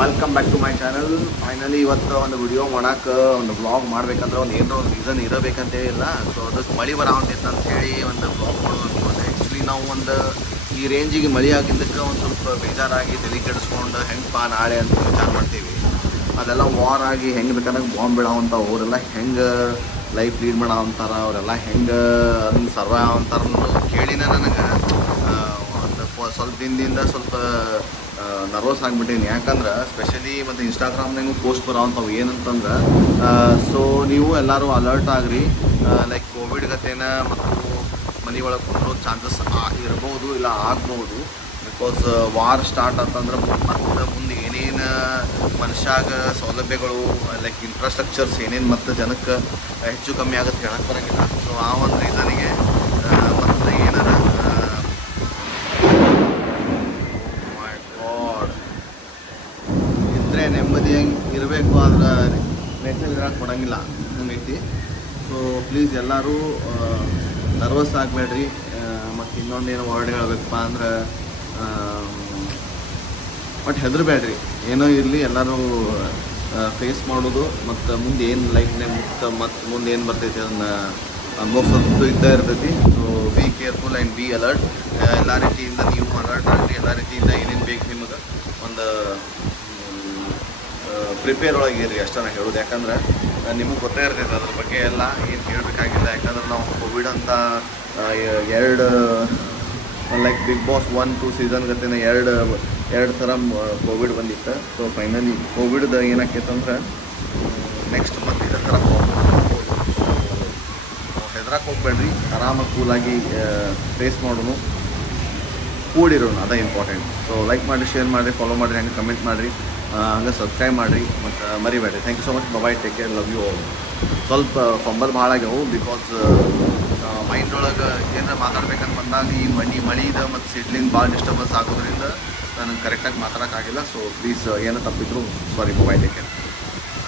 Welcome back to my channel. Finally ಇವತ್ತು ಒಂದು video ಮಾಡೋಕೆ ಒಂದು ವ್ಲಾಗ್ ಮಾಡ್ಬೇಕಂದ್ರೆ ಒಂದು ಏನೋ ಒಂದು ರೀಸನ್ ಇರಬೇಕಂತ ಇಲ್ಲ. ಸೊ ಅದಕ್ಕೆ ಮಳೆ ಬರ ಹೊಂಟಿತ್ತು ಅಂತ ಹೇಳಿ ಒಂದು ವ್ಲಾಗ್ ಮಾಡೋದು ಅನ್ಕೊಂಡೆ. ಆ್ಯಕ್ಚುಲಿ ನಾವು ಒಂದು ಈ ರೇಂಜಿಗೆ ಮಳೆ ಆಗಿದ್ದಕ್ಕೆ ಒಂದು ಸ್ವಲ್ಪ ಬೇಜಾರಾಗಿ ತಲೆ ಕೆಡಿಸ್ಕೊಂಡು ಹೆಂಗಪ್ಪ ನಾಳೆ ಅಂತ ವಿಚಾರ ಮಾಡ್ತೀವಿ. ಅದೆಲ್ಲ ವಾರ್ ಆಗಿ ಹೆಂಗೆ ಬೇಕಾದಾಗ ಬಾಂಬ್ ಬಿಡೋವಂಥ ಅವರೆಲ್ಲ ಹೆಂಗೆ ಲೈಫ್ ಲೀಡ್ ಮಾಡೋ ಅಂತಾರ, ಅವರೆಲ್ಲ ಹೆಂಗೆ ಅದನ್ನ ಸರ್ವೈವ್ ಅಂತಾರ ಕೇಳಿನ ನನಗೆ ಒಂದು ಸ್ವಲ್ಪ ದಿನದಿಂದ ಸ್ವಲ್ಪ ನರ್ವಸ್ ಆಗಿಬಿಟ್ಟೀನಿ. ಯಾಕಂದ್ರೆ ಸ್ಪೆಷಲಿ ಮತ್ತು ಇನ್ಸ್ಟಾಗ್ರಾಮ್ನಾಗೂ ಪೋಸ್ಟ್ ಬರೋವಂಥವು ಏನಂತಂದ್ರೆ ಸೊ ನೀವು ಎಲ್ಲರೂ ಅಲರ್ಟ್ ಆಗ್ರಿ. ಲೈಕ್ ಕೋವಿಡ್ ಗತೇನ ಮತ್ತು ಮನೆ ಒಳಗೆ ಕುಂದ್ರೋ ಚಾನ್ಸಸ್ ಇರ್ಬೋದು, ಇಲ್ಲ ಆಗ್ಬೋದು. ಬಿಕಾಸ್ ವಾರ್ ಸ್ಟಾರ್ಟ್ ಅಂತಂದ್ರೆ ಮತ್ತು ಮುಂದೆ ಏನೇನು ಮನುಷ್ಯಾಗ ಸೌಲಭ್ಯಗಳು ಲೈಕ್ ಇನ್ಫ್ರಾಸ್ಟ್ರಕ್ಚರ್ಸ್ ಏನೇನು ಮತ್ತು ಜನಕ್ಕೆ ಹೆಚ್ಚು ಕಮ್ಮಿ ಆಗುತ್ತೆ ಹೇಳಕ್ಕೆ ಬರೋಂಗಿಲ್ಲ. ಸೊ ಆ ಒಂದು ರೀಸನಿಗೆ ಮತ್ತು ಏನಾರ ಇದ್ರೆ ನೆಮ್ಮದಿಯಾಗಿ ಇರಬೇಕು, ಆದ್ರೆ ನೆಟ್ಟಲ್ಲಿ ಇರೋಕ್ಕೆ ಕೊಡೋಂಗಿಲ್ಲ ಹಂಗೈತಿ. ಸೊ ಪ್ಲೀಸ್ ಎಲ್ಲರೂ ನರ್ವಸ್ ಆಗಬೇಡ್ರಿ. ಮತ್ತು ಇನ್ನೊಂದೇನು ವರ್ಡ್ ಹೇಳಬೇಕಪ್ಪ ಅಂದ್ರೆ ಬಟ್ ಹೆದರಬೇಡ್ರಿ. ಏನೋ ಇರಲಿ ಎಲ್ಲರೂ ಫೇಸ್ ಮಾಡೋದು ಮತ್ತು ಮುಂದೆ ಏನು ಲೈಫ್ನಾಗ ಮತ್ತು ಮುಂದೆ ಏನು ಬರ್ತೈತಿ ಅದನ್ನು ಅನುಭವಿಸೋದು ಇದ್ದೇ ಇರ್ತೈತಿ. So be careful and be alert. ಎಲ್ಲ ರೀತಿಯಿಂದ ನೀವು ಅಲರ್ಟ್ ಆಗಿರಿ. ಎಲ್ಲ ರೀತಿಯಿಂದ ಏನೇನು ಬೇಕು ನಿಮಗೆ ಒಂದು ಪ್ರಿಪೇರ್ ಒಳಗಿರಿ ಅಷ್ಟೇ ನಾನು ಹೇಳೋದು. ಯಾಕಂದ್ರೆ ನಿಮಗೆ ಗೊತ್ತೇ ಇರ್ತೈತೆ ಅದ್ರ ಬಗ್ಗೆ ಎಲ್ಲ ಏನು ಹೇಳಬೇಕಾಗಿಲ್ಲ. ಯಾಕಂದ್ರೆ ನಾವು ಕೋವಿಡ್ ಅಂತ ಎರಡು ಲೈಕ್ ಬಿಗ್ ಬಾಸ್ 1-2 ಸೀಸನ್ ಗತಿನ ಎರಡು ಥರ ಕೋವಿಡ್ ಬಂದಿತ್ತು. ಸೊ ಫೈನಲಿ ಕೋವಿಡ್ದು ಏನಾಕೈತೆ ಅಂದ್ರೆ ನೆಕ್ಸ್ಟ್ ಮತ್ತೆ ಇದೇ ಥರ ಹೆದ್ರಕ್ಕೆ ಹೋಗ್ಬೇಡ್ರಿ. ಆರಾಮಾಗಿ ಕೂಲಾಗಿ ಫೇಸ್ ಮಾಡೋನು, ಕೂಡಿರೋನು, ಅದೇ ಇಂಪಾರ್ಟೆಂಟ್. ಸೊ ಲೈಕ್ ಮಾಡಿ, ಶೇರ್ ಮಾಡಿರಿ, ಫಾಲೋ ಮಾಡಿರಿ, ಹಂಗೆ ಕಮೆಂಟ್ ಮಾಡಿರಿ, ಹಂಗೆ ಸಬ್ಸ್ಕ್ರೈಬ್ ಮಾಡಿರಿ ಮತ್ತು ಮರಿಬೇಡ್ರಿ. Thank you so much. Bye, take care, love you all. ಸ್ವಲ್ಪ ಫಂಬಲ್ ಭಾಳ ಆಗ್ಯಾವು ಬಿಕಾಸ್ ಮೈಂಡ್ ಒಳಗೆ ಏನಾರ ಮಾತಾಡ್ಬೇಕಂತ ಬಂದಾಗ ಈ ಮಳಿದ ಮತ್ತು ಸಿಡ್ಲಿಂದ ಭಾಳ ಡಿಸ್ಟರ್ಬೆನ್ಸ್ ಆಗೋದ್ರಿಂದ ನನಗೆ ಕರೆಕ್ಟಾಗಿ ಮಾತಾಡೋಕ್ಕಾಗಿಲ್ಲ. ಸೊ ಪ್ಲೀಸ್ ಏನೋ ತಪ್ಪಿದ್ರು ಸಾರಿ. ಬಾಯ್, ಟೇಕ್ ಕೇರ್.